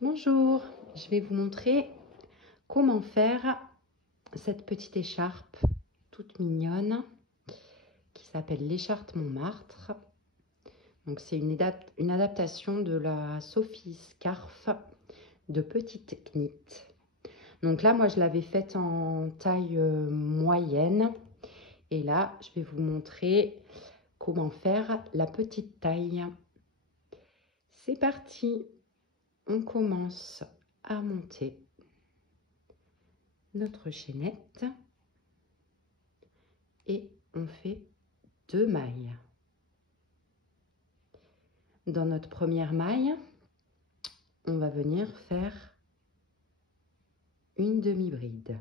Bonjour, je vais vous montrer comment faire cette petite écharpe toute mignonne qui s'appelle l'écharpe Montmartre. Donc c'est une adaptation de la Sophie Scarf de Petite Knit. Donc là, moi je l'avais faite en taille moyenne et là je vais vous montrer comment faire la petite taille. C'est parti, on commence à monter notre chaînette et on fait 2 mailles. Dans notre première maille, on va venir faire une demi-bride.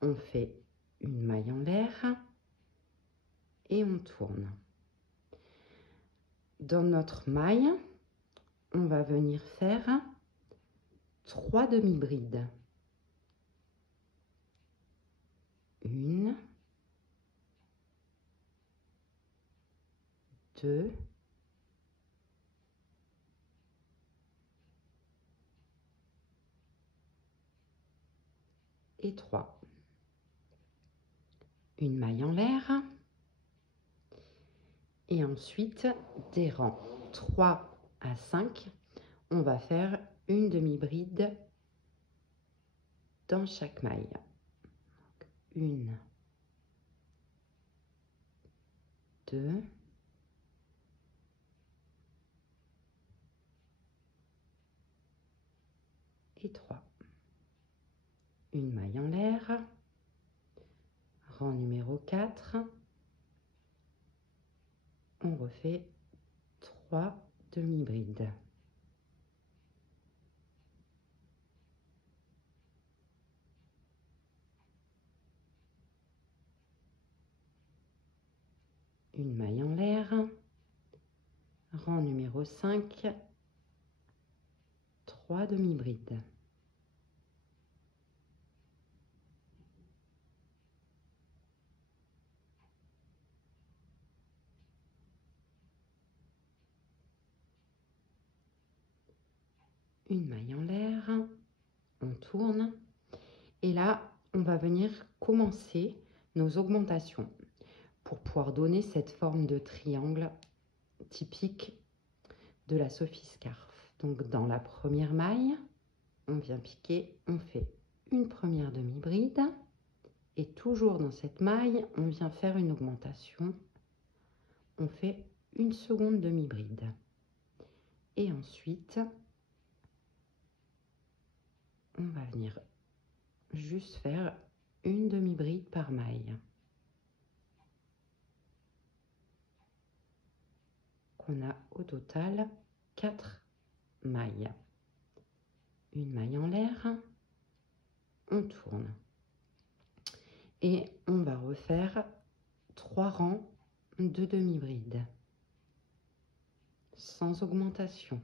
On fait une maille en l'air et on tourne. Dans notre maille, on va venir faire 3 demi-brides. 1, 2, 3. Une maille en l'air. Et ensuite, des rangs 3 à 5, on va faire une demi-bride dans chaque maille. 1, 2, 3. Une maille en l'air. Rang numéro 4. On refait 3 demi-brides. Une maille en l'air. Rang numéro 5. 3 demi-brides. Une maille en l'air. On tourne. Et là, on va venir commencer nos augmentations pour pouvoir donner cette forme de triangle typique de la Sophie Scarf. Donc dans la première maille, on vient piquer, on fait une première demi-bride et toujours dans cette maille, on vient faire une augmentation. On fait une seconde demi-bride et ensuite on va venir juste faire une demi-bride par maille. On a au total 4 mailles. Une maille en l'air, on tourne et on va refaire 3 rangs de demi-bride sans augmentation.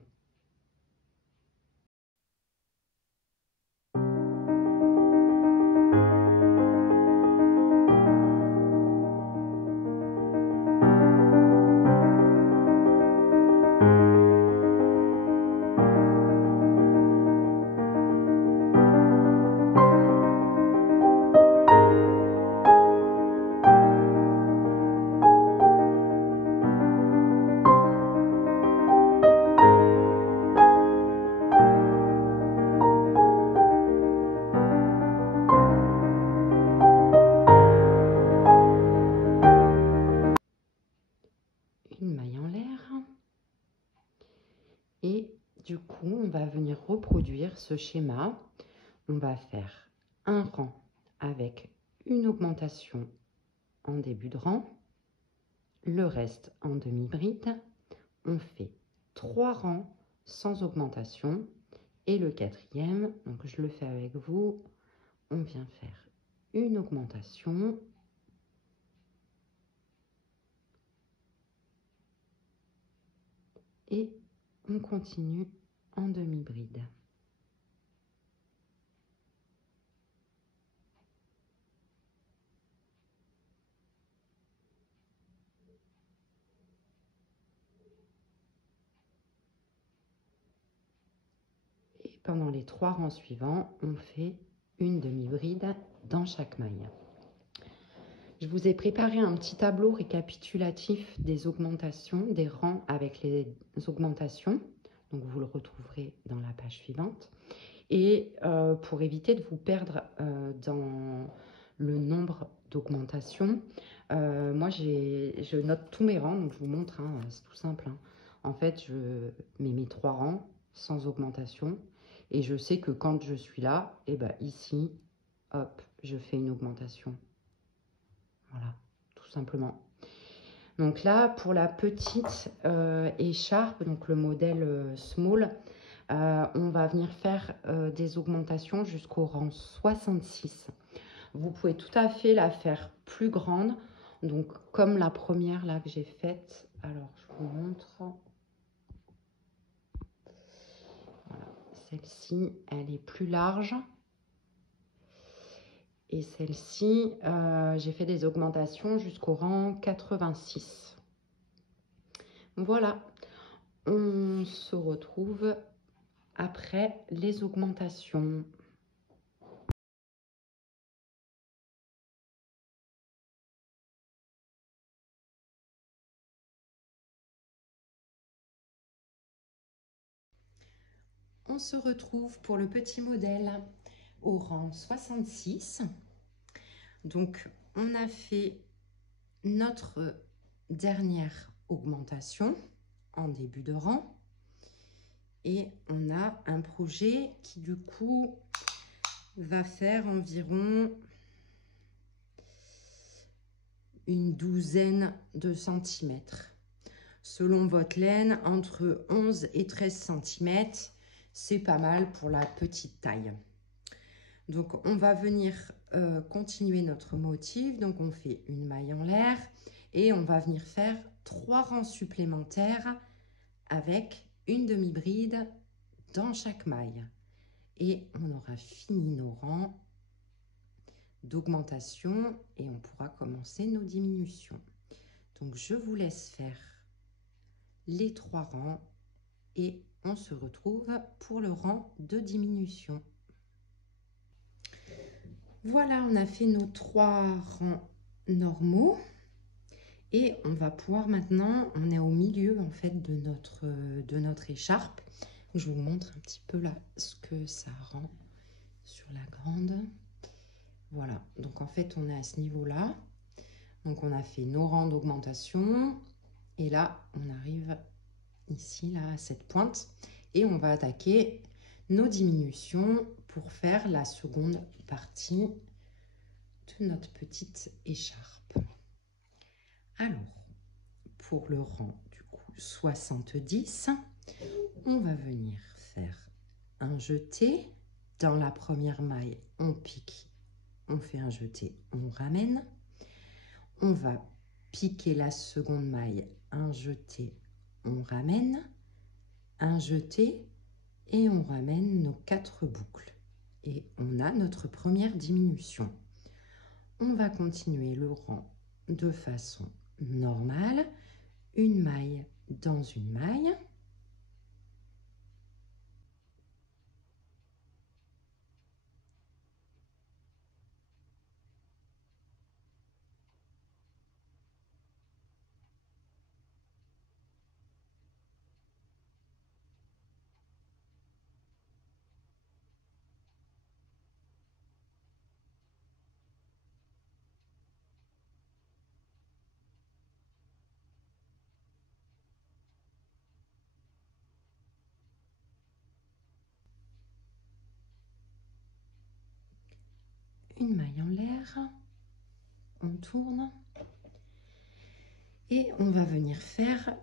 Une maille en l'air et du coup on va venir reproduire ce schéma. On va faire un rang avec une augmentation en début de rang, le reste en demi-bride. On fait 3 rangs sans augmentation et le quatrième, donc je le fais avec vous, on vient faire une augmentation et on continue en demi-bride. pendant les 3 rangs suivants, on fait une demi-bride dans chaque maille. Je vous ai préparé un petit tableau récapitulatif des augmentations, des rangs avec les augmentations. Donc, vous le retrouverez dans la page suivante. Et pour éviter de vous perdre dans le nombre d'augmentations, moi, je note tous mes rangs. Donc, je vous montre, hein, c'est tout simple. Hein. En fait, je mets mes 3 rangs sans augmentation. Et je sais que quand je suis là, et ben ici, hop, je fais une augmentation. Voilà, tout simplement. Donc là, pour la petite écharpe, donc le modèle small, on va venir faire des augmentations jusqu'au rang 66. Vous pouvez tout à fait la faire plus grande, donc comme la première là que j'ai faite. Alors, je vous montre. Voilà, celle-ci, elle est plus large. Et celle-ci, j'ai fait des augmentations jusqu'au rang 86. Voilà, on se retrouve après les augmentations. On se retrouve pour le petit modèle au rang 66. Donc, on a fait notre dernière augmentation en début de rang. Et on a un projet qui, du coup, va faire environ une douzaine de centimètres. Selon votre laine, entre 11 et 13 cm, c'est pas mal pour la petite taille. Donc, on va venir continuer notre motif. Donc, on fait une maille en l'air et on va venir faire 3 rangs supplémentaires avec une demi-bride dans chaque maille. Et on aura fini nos rangs d'augmentation et on pourra commencer nos diminutions. Donc, je vous laisse faire les 3 rangs et on se retrouve pour le rang de diminution. Voilà, on a fait nos 3 rangs normaux et on va pouvoir maintenant, on est au milieu en fait de notre écharpe. Je vous montre un petit peu là ce que ça rend sur la grande. Voilà, donc en fait on est à ce niveau-là. Donc on a fait nos rangs d'augmentation et là on arrive ici là à cette pointe et on va attaquer nos diminutions pour faire la seconde partie de notre petite écharpe. Alors pour le rang du coup 70, on va venir faire un jeté dans la première maille, on pique, on fait un jeté, on ramène, on va piquer la seconde maille, un jeté, on ramène, un jeté et on ramène nos 4 boucles et on a notre première diminution. On va continuer le rang de façon normale, une maille dans une maille, une maille en l'air, on tourne et on va venir faire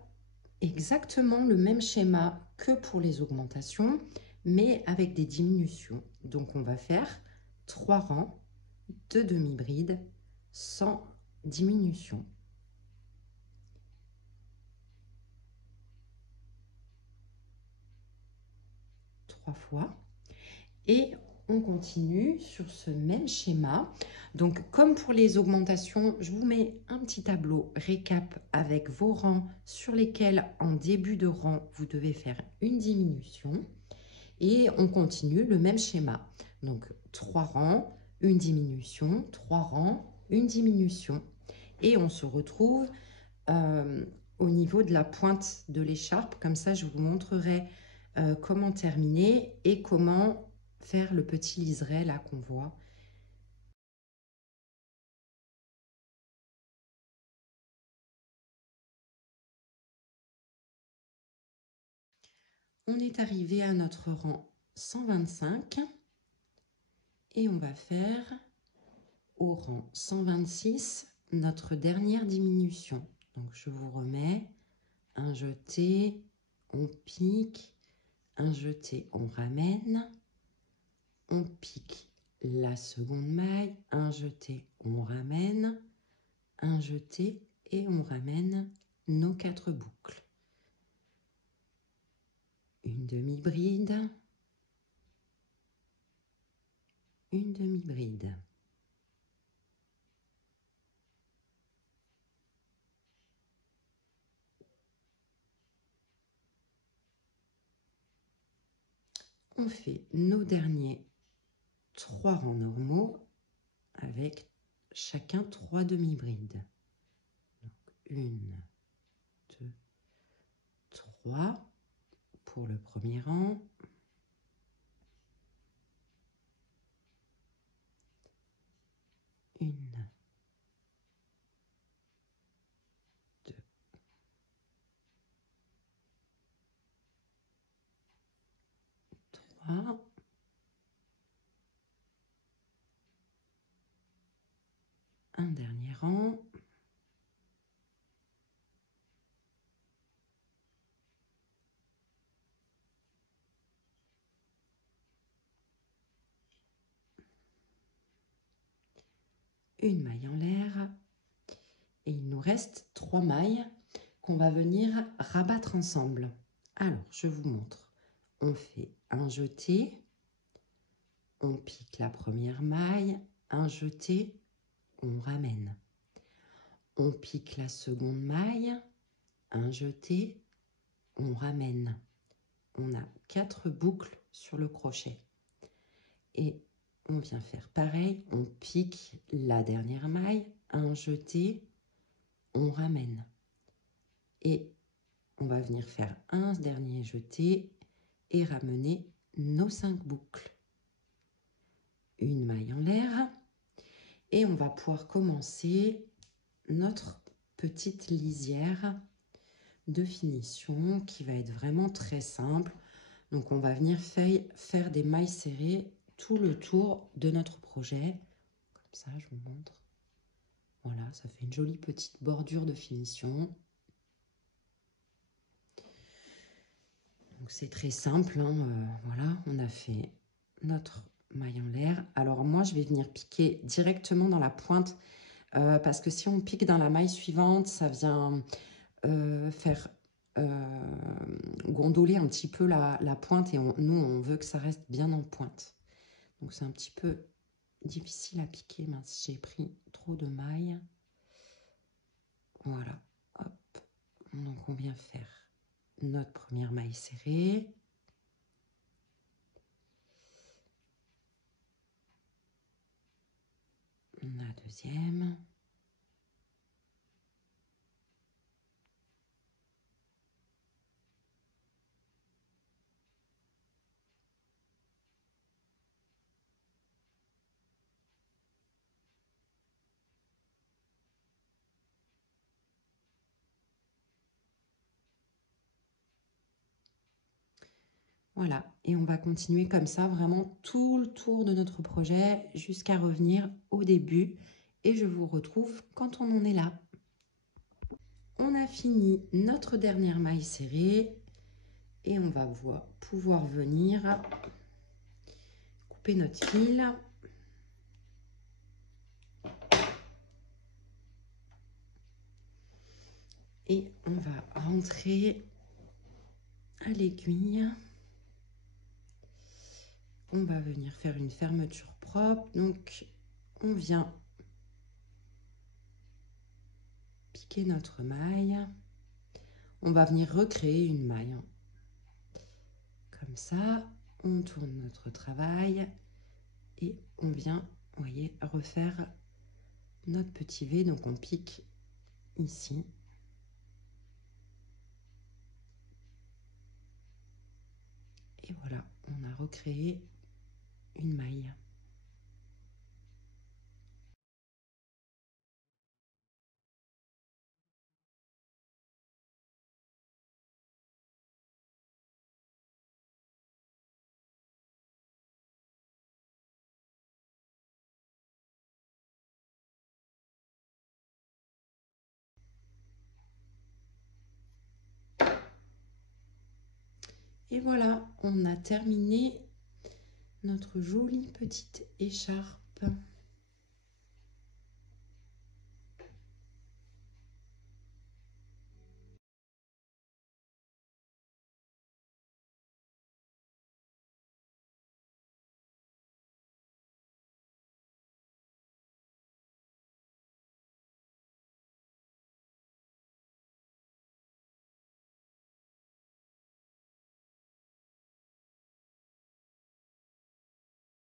exactement le même schéma que pour les augmentations, mais avec des diminutions. Donc on va faire 3 rangs de demi-bride sans diminution. Trois fois. Et on continue sur ce même schéma. Donc, comme pour les augmentations, je vous mets un petit tableau récap avec vos rangs sur lesquels, en début de rang, vous devez faire une diminution. Et on continue le même schéma. Donc 3 rangs, une diminution, 3 rangs, une diminution. Et on se retrouve au niveau de la pointe de l'écharpe. Comme ça, je vous montrerai comment terminer et comment faire le petit liseré là qu'on voit. On est arrivé à notre rang 125 et on va faire au rang 126 notre dernière diminution. Donc je vous remets un jeté, on pique, un jeté, on ramène, on pique la seconde maille, un jeté, on ramène, un jeté et on ramène nos 4 boucles. Une demi-bride, une demi-bride. On fait nos derniers 3 rangs normaux avec chacun 3 demi-brides. Donc 1, 2, 3 pour le premier rang. Une, 2, 3. Un dernier rang. Une maille en l'air. Et il nous reste 3 mailles qu'on va venir rabattre ensemble. Alors, je vous montre. On fait un jeté, on pique la première maille, un jeté, on ramène. On pique la seconde maille, un jeté, on ramène. On a 4 boucles sur le crochet. Et on vient faire pareil, on pique la dernière maille, un jeté, on ramène. Et on va venir faire un dernier jeté et ramener nos 5 boucles. Une maille en l'air. Et on va pouvoir commencer notre petite lisière de finition qui va être vraiment très simple. Donc on va venir faire des mailles serrées tout le tour de notre projet. Comme ça, je vous montre. Voilà, ça fait une jolie petite bordure de finition. Donc c'est très simple, hein, voilà, on a fait notre maille en l'air. Alors moi, je vais venir piquer directement dans la pointe parce que si on pique dans la maille suivante, ça vient faire gondoler un petit peu la pointe et nous, on veut que ça reste bien en pointe. Donc c'est un petit peu difficile à piquer, mince, j'ai pris trop de mailles. Voilà, hop, donc on vient faire notre première maille serrée. La deuxième. Voilà, et on va continuer comme ça vraiment tout le tour de notre projet jusqu'à revenir au début et je vous retrouve quand on en est là. On a fini notre dernière maille serrée et on va pouvoir venir couper notre fil. Et on va rentrer à l'aiguille. On va venir faire une fermeture propre. Donc, on vient piquer notre maille. On va venir recréer une maille. Comme ça, on tourne notre travail et on vient, vous voyez, refaire notre petit V. Donc on pique ici. Et voilà, on a recréé une maille. Et voilà, on a terminé notre jolie petite écharpe.